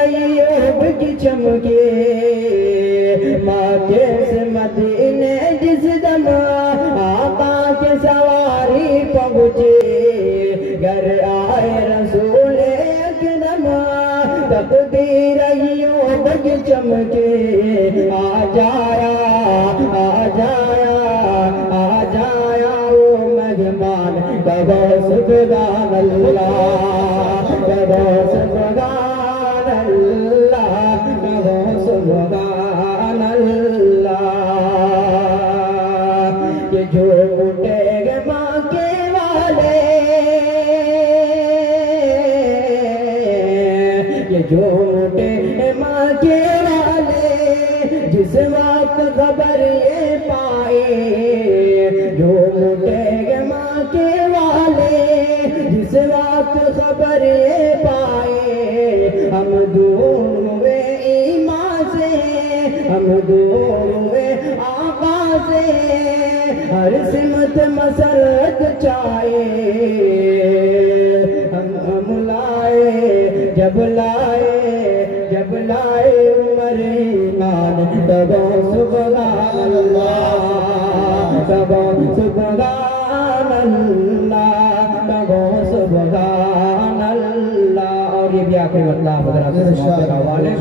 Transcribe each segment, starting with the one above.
अय्यूब की चमके मक्के से मदीने जिस दम आका के सवारी पहुँचे घर आए रसूल एकदम तकदीर अय्यूब की चमके आ जाया वो मेहमान कहो सुभान अल्लाह कहो सुभान अल्लाह कहो सुभान अल्लाह। ये जो उठेगे माँ के वाले ये जो उठे माँ के वाले जिस वक्त खबर ये पाए जो उठेगे माँ के वाले जिस वक्त खबर ये पाए हम दूर हुए ईमान से हम दूर हुए आका से हर सिमत मसरत चाहे हम लाए जब लाए उमर ईमान तब सुभान अल्लाह तब सुभान अल्लाह तब सुभान अल्लाह। और ये भी आखिरी मतलब हवाले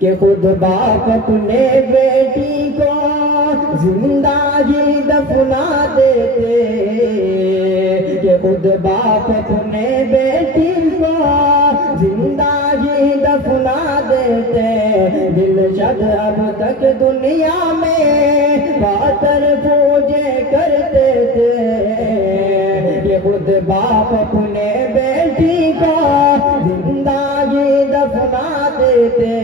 कि खुद बाप अपने बेटी को जिंदा ही दफना देते कि खुद बाप अपने बेटी को जिंदा ही दफना देते दिलशद अब तक दुनिया में पातर पूजे करते थे ये खुद बाप अपने बेटी को जिंदा ही दफना देते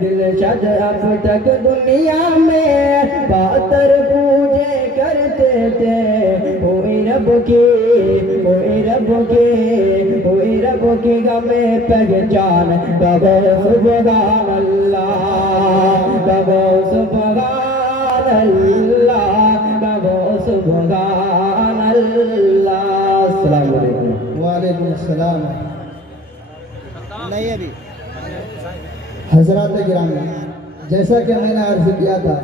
दिलशद अब तक दुनिया में पातर पूजे करते थे कोई रब की गमे पहचान कब सुभान अल्लाह कब सुभान अल्लाह कब सुभान अल्लाह। अस्सलाम वालेकुम। वालेकुम अस्सलाम। नहीं अभी हजरात गिरामी, जैसा कि मैंने अर्ज किया था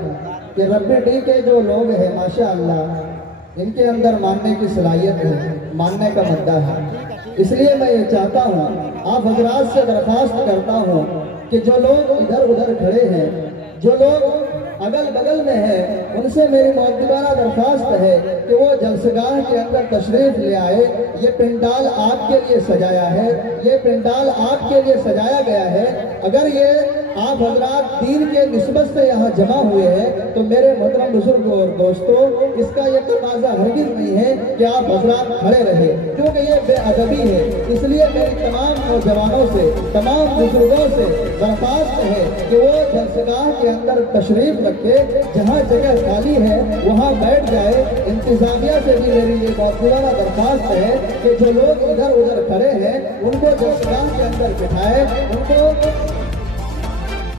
कि रब्बे डी के जो लोग हैं माशाअल्लाह इनके अंदर मानने की सलाहियत है, मानने का मुद्दा है। इसलिए मैं ये चाहता हूँ आप हजरात से दरख्वास्त करता हूँ कि जो लोग इधर उधर खड़े हैं जो लोग अगल बगल में है उनसे मेरी मुअद्दिबाना दरख्वास्त है कि वो जलसगाह के अंदर तशरीफ ले आए। ये पंडाल आपके लिए सजाया है, ये पंडाल आपके लिए सजाया गया है। अगर ये आप हजरात दीन के निस्बत से यहाँ जमा हुए हैं तो मेरे मोहतरम बुजुर्गों और दोस्तों इसका ये तकाजा हरगिज़ नहीं है कि आप हजरात खड़े रहे क्योंकि ये बेअदबी है। इसलिए मेरी तमाम नौजवानों से तमाम बुजुर्गों से दरख्वास्त है कि वो जलसगाह के अंदर तशरीफ रखे, जहाँ जगह खाली है वहाँ बैठ जाए। इंतजामिया से भी मेरी ये मुअद्दिबाना दरख्वास्त है कि जो लोग इधर उधर खड़े हैं उनको जलसगाह के अंदर बिठाए, उनको